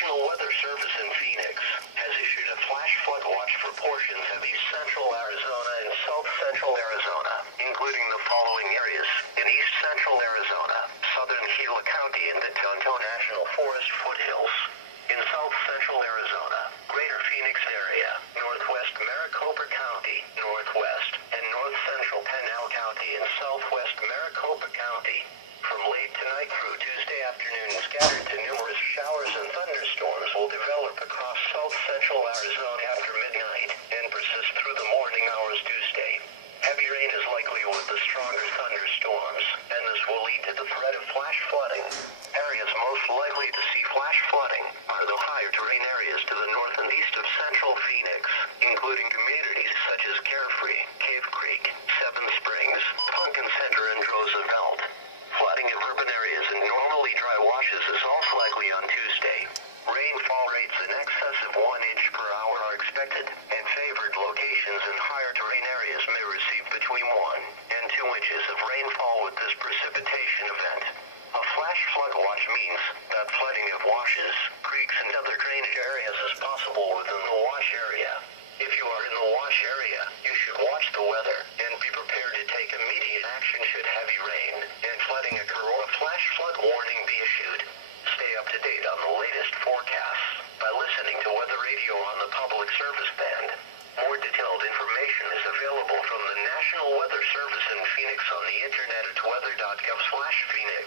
National Weather Service in Phoenix has issued a flash flood watch for portions of east central Arizona and south central Arizona, including the following areas: in east central Arizona, southern Gila County and the Tonto National Forest foothills; in south central Arizona, greater Phoenix area, northwest Maricopa County, northwest, and north central Pinal County and southwest Maricopa County. From late tonight through Tuesday afternoon, scattered to numerous showers and thunderstorms will develop across south central Arizona after midnight and persist through the morning hours Tuesday. Heavy rain is likely with the stronger thunderstorms, and this will lead to the threat of flash flooding. Areas most likely to see flash flooding are the higher terrain areas to the north and east of central Phoenix, including communities such as Carefree, Cave Creek, Seven Springs, Pumpkin Center, and Roosevelt. Flooding of urban areas and normally dry washes is also likely on Tuesday. Rainfall rates in excess of 1 inch per hour are expected, and favored locations in higher terrain areas may receive between 1 and 2 inches of rainfall with this precipitation event. A flash flood watch means that flooding of washes, creeks, and other drainage areas is possible within the wash area. If you are in the wash area, you should watch the weather and be prepared to take immediate action should heavy rain and flooding occur or a flash flood warning be issued. Stay up to date on the latest forecasts by listening to weather radio on the public service band. More detailed information is available from the National Weather Service in Phoenix on the internet at weather.gov/Phoenix.